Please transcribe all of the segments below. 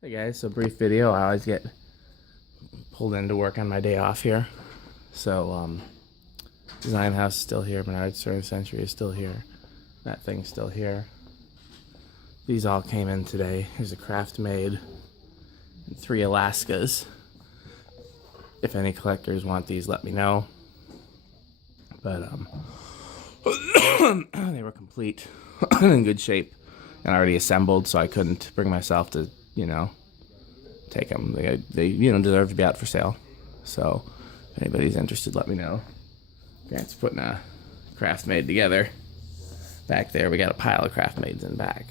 Hey guys, so brief video. I always get pulled in to work on my day off here. So, Design House is still here. Menards Turn of the Century is still here. That thing's still here. These all came in today. Here's a craft made and 3 Alaskas. If any collectors want these, let me know. But, they were complete in good shape and already assembled, so I couldn't bring myself to, take them. They deserve to be out for sale. So if anybody's interested, let me know. Grant's putting a craft made together. Back there, we got a pile of craft mades in back.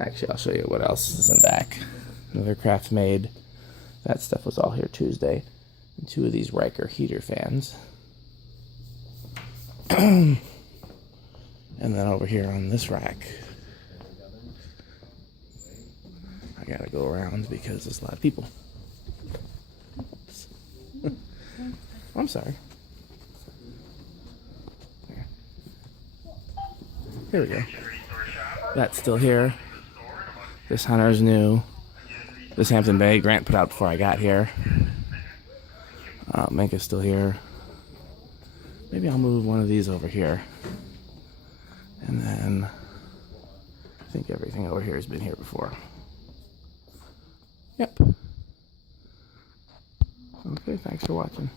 Actually, I'll show you what else is in back. Another craft made. That stuff was all here Tuesday. And 2 of these Riker heater fans. And then over here on this rack, I gotta go around because there's a lot of people. I'm sorry. Here we go. That's still here. This Hunter's new. This Hampton Bay Grant put out before I got here. Minka's still here. Maybe I'll move one of these over here. And then I think everything over here has been here before. Yep. Okay, thanks for watching.